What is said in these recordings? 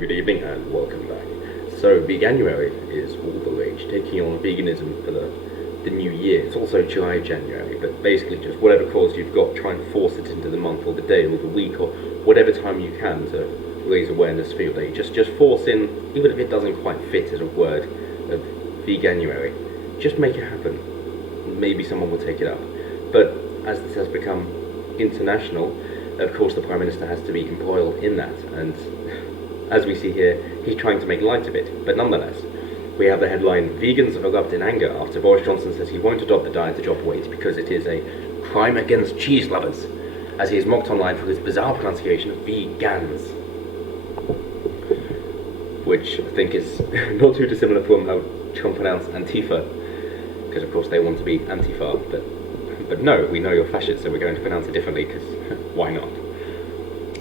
good evening and welcome back. So, Veganuary is all the rage, taking on veganism for the new year. It's also July, January, but basically just whatever cause you've got, try and force it into the month or the day or the week or whatever time you can to raise awareness for your day. Just force in, even if it doesn't quite fit as a word of Veganuary, just make it happen. Maybe someone will take it up. But as this has become international, of course the Prime Minister has to be embroiled in that, and as we see here, he's trying to make light of it. But nonetheless, we have the headline, Vegans erupt in anger after Boris Johnson says he won't adopt the diet to drop weight because it is a crime against cheese lovers, as he is mocked online for his bizarre pronunciation of vegans, which I think is not too dissimilar from how Trump pronounced Antifa, because of course they want to be Antifa, but no, we know you're fascist, so we're going to pronounce it differently, because why not?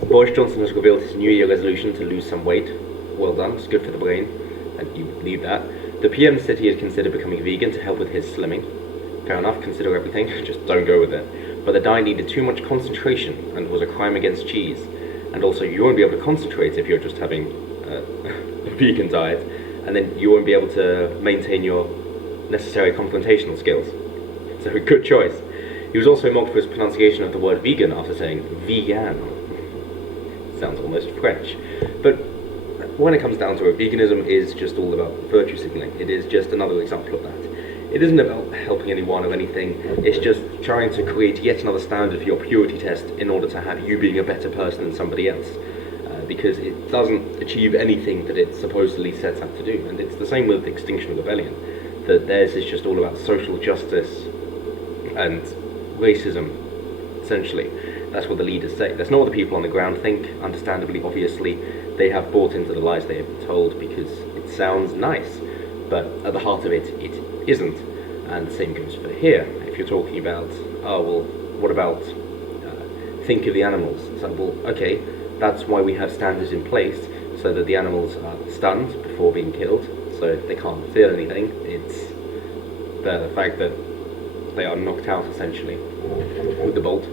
Boris Johnson has revealed his New Year resolution to lose some weight. Well done, it's good for the brain, and you need that. The PM said he has considered becoming vegan to help with his slimming. Fair enough, consider everything, just don't go with it. But the diet needed too much concentration and was a crime against cheese. And also, you won't be able to concentrate if you're just having a vegan diet, and then you won't be able to maintain your necessary confrontational skills. So, good choice. He was also mocked for his pronunciation of the word vegan after saying vegan. Sounds almost French. But when it comes down to it, veganism is just all about virtue signaling. It is just another example of that. It isn't about helping anyone or anything. It's just trying to create yet another standard for your purity test in order to have you being a better person than somebody else. Because it doesn't achieve anything that it supposedly sets out to do. And it's the same with Extinction Rebellion. That theirs is just all about social justice and racism, essentially. That's what the leaders say. That's not what the people on the ground think, understandably, obviously. They have bought into the lies they have been told because it sounds nice, but at the heart of it, it isn't. And the same goes for here. If you're talking about, oh, well, what about think of the animals? It's like, well, okay, that's why we have standards in place, so that the animals are stunned before being killed, so they can't feel anything. It's the fact that they are knocked out, essentially, with the bolt,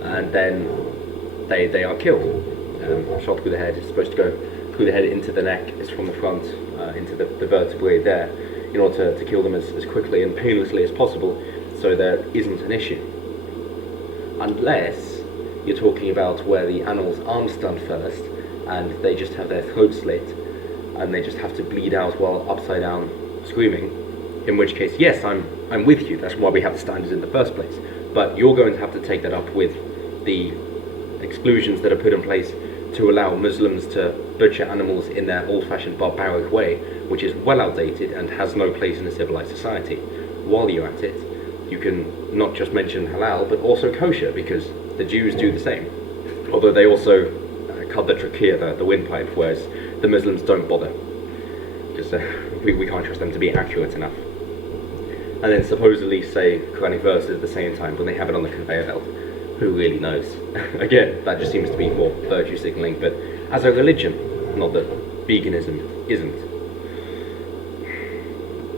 and then they are killed. Shot through the head. It's supposed to go through the head into the neck. It's from the front into the vertebrae there, in order to kill them as quickly and painlessly as possible, so there isn't an issue. Unless you're talking about where the animal's arm's stunned first, and they just have their throat slit, and they just have to bleed out while upside down screaming. In which case, yes, I'm with you. That's why we have the standards in the first place. But you're going to have to take that up with the exclusions that are put in place to allow Muslims to butcher animals in their old-fashioned barbaric way, which is well outdated and has no place in a civilized society. While you're at it, you can not just mention halal, but also kosher, because the Jews do the same. Although they also cut the trachea, the windpipe, whereas the Muslims don't bother. Because we can't trust them to be accurate enough. And then supposedly say Quranic verses at the same time when they have it on the conveyor belt. Who really knows? Again, that just seems to be more virtue signaling, but as a religion, not that veganism isn't.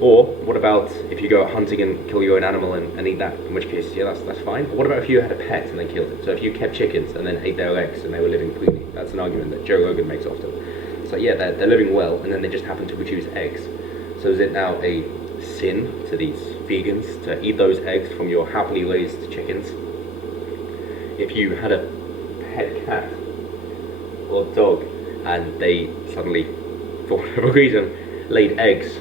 Or, what about if you go out hunting and kill your own animal and eat that, in which case, yeah, that's fine. But what about if you had a pet and then killed it? So if you kept chickens and then ate their eggs and they were living freely, that's an argument that Joe Rogan makes often. So yeah, they're living well, and then they just happen to produce eggs. So is it now a sin to these vegans to eat those eggs from your happily raised chickens? If you had a pet cat or dog and they suddenly, for whatever reason, laid eggs,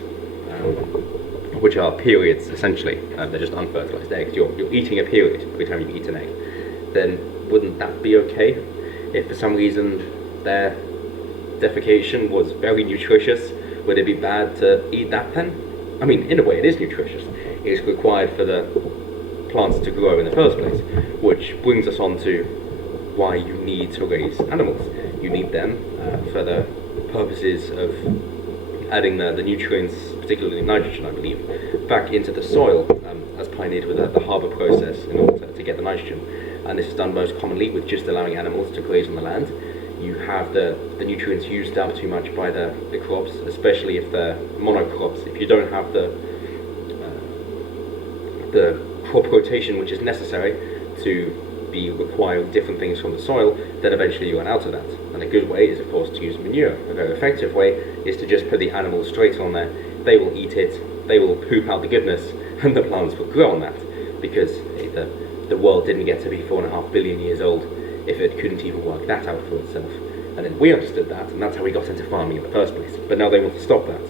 which are periods essentially, they're just unfertilized eggs, you're eating a period every time you eat an egg, then wouldn't that be okay? If for some reason their defecation was very nutritious, would it be bad to eat that then? I mean, in a way it is nutritious. It's required for the plants to grow in the first place, which brings us on to why you need to raise animals. You need them for the purposes of adding the nutrients, particularly nitrogen, I believe, back into the soil, as pioneered with the harbour process in order to get the nitrogen. And this is done most commonly with just allowing animals to graze on the land. You have the nutrients used up too much by the crops, especially if they're monocrops. If you don't have the crop rotation which is necessary to be be requiring different things from the soil, then eventually you run out of that. And a good way is, of course, to use manure. A very effective way is to just put the animals straight on there. They will eat it, they will poop out the goodness, and the plants will grow on that. Because the world didn't get to be 4.5 billion years old if it couldn't even work that out for itself. And then we understood that, and that's how we got into farming in the first place. But now they want to stop that,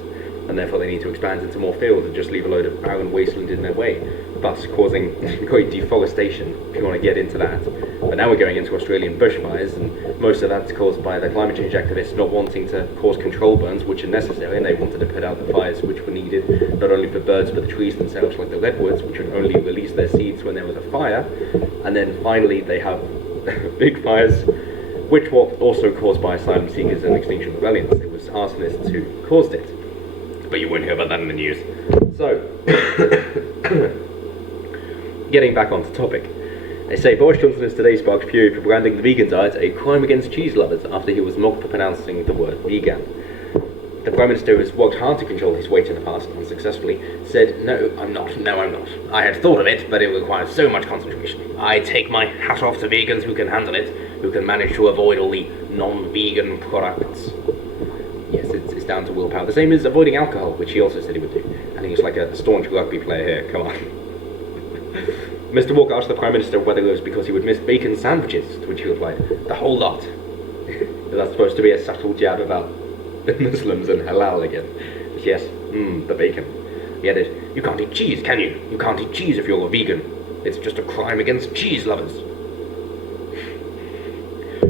and therefore they need to expand into more fields and just leave a load of barren wasteland in their way, thus causing great deforestation, if you want to get into that. But now we're going into Australian bushfires, and most of that's caused by the climate change activists not wanting to cause control burns, which are necessary, and they wanted to put out the fires which were needed, not only for birds but the trees themselves, like the redwoods, which would only release their seeds when there was a fire. And then finally they have big fires, which were also caused by asylum seekers and extinction rebellions. It was arsonists who caused it. But you won't hear about that in the news. So, getting back onto topic. They say Boris Johnson has today sparked fury for branding the vegan diet a crime against cheese lovers after he was mocked for pronouncing the word vegan. The Prime Minister, who has worked hard to control his weight in the past, unsuccessfully, said, "No, I'm not. I had thought of it, but it requires so much concentration. I take my hat off to vegans who can handle it, who can manage to avoid all the non-vegan products." Yes, it's down to willpower. The same as avoiding alcohol, which he also said he would do. I think he's like a staunch rugby player here, come on. Mr. Walker asked the Prime Minister whether it was because he would miss bacon sandwiches, to which he replied, "The whole lot." That's supposed to be a subtle jab about Muslims and halal again. But yes, the bacon. He added, "You can't eat cheese, can you? You can't eat cheese if you're a vegan. It's just a crime against cheese lovers."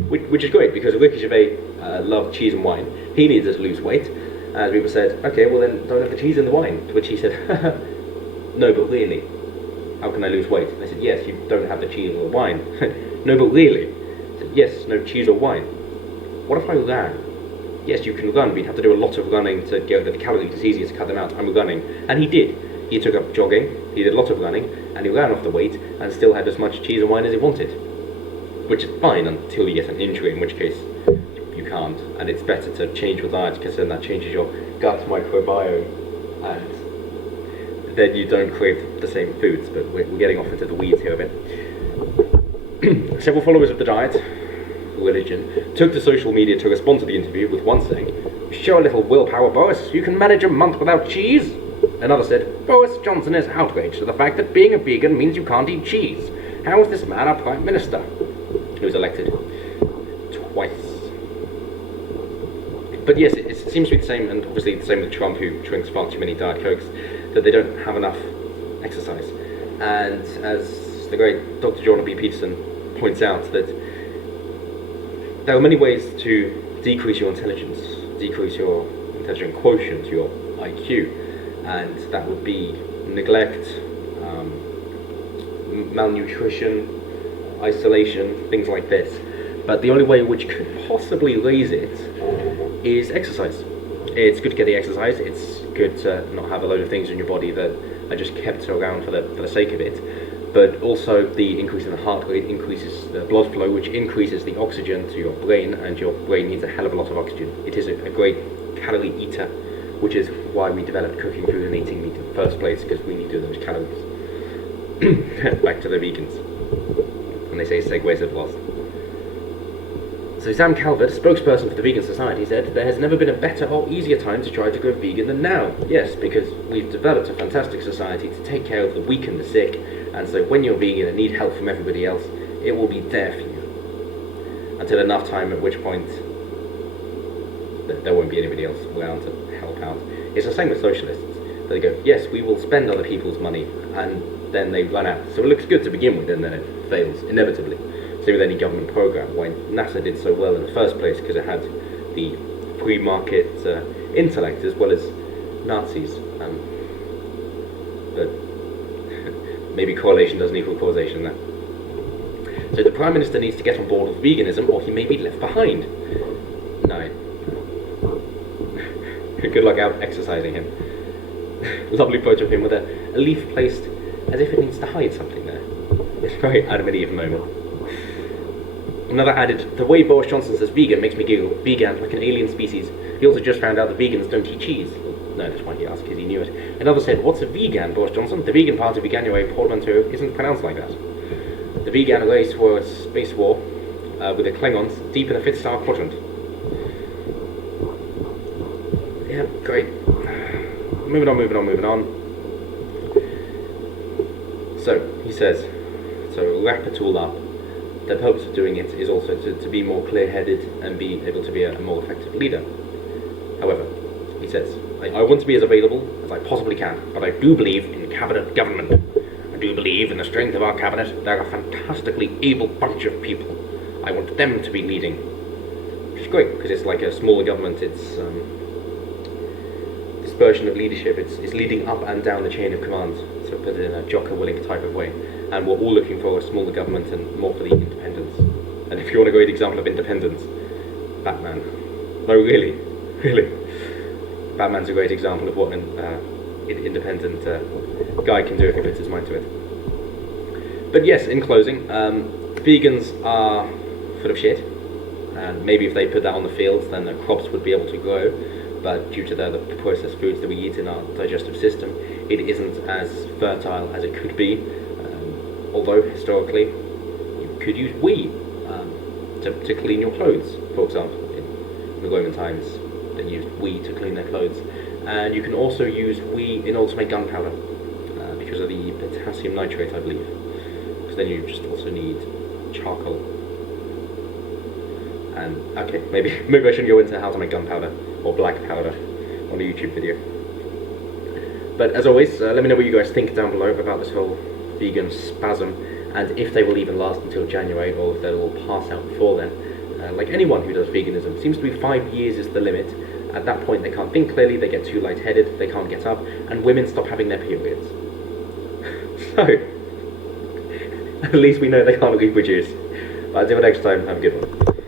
Which is great, because Ricky Gervais loved cheese and wine. He needed to lose weight. And people said, "Okay, well then don't have the cheese and the wine." To which he said, "No, but really, how can I lose weight?" And they said, "Yes, you don't have the cheese or the wine." "No, but really?" I said, "Yes, no cheese or wine." "What if I ran?" "Yes, you can run, but you'd have to do a lot of running to get rid of the calories. It's easier to cut them out." "I'm running." And he did. He took up jogging, he did a lot of running, and he ran off the weight, and still had as much cheese and wine as he wanted. Which is fine until you get an injury, in which case you can't. And it's better to change your diet, because then that changes your gut microbiome, and then you don't crave the same foods. But we're getting off into the weeds here a bit. Several followers of the diet religion took to social media to respond to the interview, with one saying, "Show a little willpower, Boris. You can manage a month without cheese." Another said, "Boris Johnson is outraged at the fact that being a vegan means you can't eat cheese. How is this man our Prime Minister?" He was elected twice. But yes, it seems to be the same, and obviously the same with Trump, who drinks far too many Diet Cokes, that they don't have enough exercise. And as the great Dr. Jordan B. Peterson points out, that there are many ways to decrease your intelligence, decrease your intelligent quotient, your IQ, and that would be neglect, malnutrition, isolation, things like this. But the only way which could possibly raise it is exercise. It's good to get the exercise. It's good to not have a load of things in your body that are just kept around for the sake of it. But also the increase in the heart rate increases the blood flow, which increases the oxygen to your brain, and your brain needs a hell of a lot of oxygen. It is a great calorie eater, which is why we developed cooking food and eating meat in the first place, because we needed those calories. Back to the vegans. And they say segues have lost. So Sam Calvert, spokesperson for the Vegan Society, said, "There has never been a better or easier time to try to go vegan than now." Yes, because we've developed a fantastic society to take care of the weak and the sick, and so when you're vegan and need help from everybody else, it will be there for you. Until enough time, at which point there won't be anybody else around to help out. It's the same with socialists. They go, "Yes, we will spend other people's money," and then they run out. So it looks good to begin with, and then it fails, inevitably. Same with any government program. Why NASA did so well in the first place, because it had the free market intellect as well as Nazis. But maybe correlation doesn't equal causation there. So the Prime Minister needs to get on board with veganism, or he may be left behind. No. Good luck out exercising him. Lovely photo of him with a leaf placed as if it needs to hide something there. It's very Adam and Eve moment. Another added, "The way Boris Johnson says vegan makes me giggle. Vegan, like an alien species. He also just found out that vegans don't eat cheese." Well, no, that's why he asked, because he knew it. Another said, "What's a vegan, Boris Johnson? The vegan part of Veganuary portmanteau isn't pronounced like that." The vegan race was space war with the Klingons deep in the fifth star quadrant. Yeah, great. Moving on. So, he says, so wrap it all up. The purpose of doing it is also to be more clear-headed and be able to be a more effective leader. However, he says, I want to be as available as I possibly can, but I do believe in cabinet government. I do believe in the strength of our cabinet. They're a fantastically able bunch of people. I want them to be leading. Which is great, because it's like a smaller government. It's dispersion of leadership. It's leading up and down the chain of command. So put it in a Jocko-Willink type of way. And we're all looking for a smaller government and more for the independence. And if you want a great example of independence, Batman. No, really. Batman's a great example of what an independent guy can do if he puts his mind to it. But yes, in closing, vegans are full of shit. And maybe if they put that on the fields, then the crops would be able to grow. But due to the processed foods that we eat in our digestive system, it isn't as fertile as it could be. Although historically, you could use wheat to clean your clothes, for example. In the Roman times, they used wheat to clean their clothes. And you can also use wheat in order to make gunpowder, because of the potassium nitrate, I believe. Because then you just also need charcoal. And okay, maybe I shouldn't go into how to make gunpowder or black powder on a YouTube video. But as always, let me know what you guys think down below about this whole vegan spasm, and if they will even last until January, or if they will pass out before then. Like anyone who does veganism, seems to be 5 years is the limit. At that point they can't think clearly, they get too lightheaded, they can't get up, and women stop having their periods. So, at least we know they can't reproduce. But until next time, have a good one.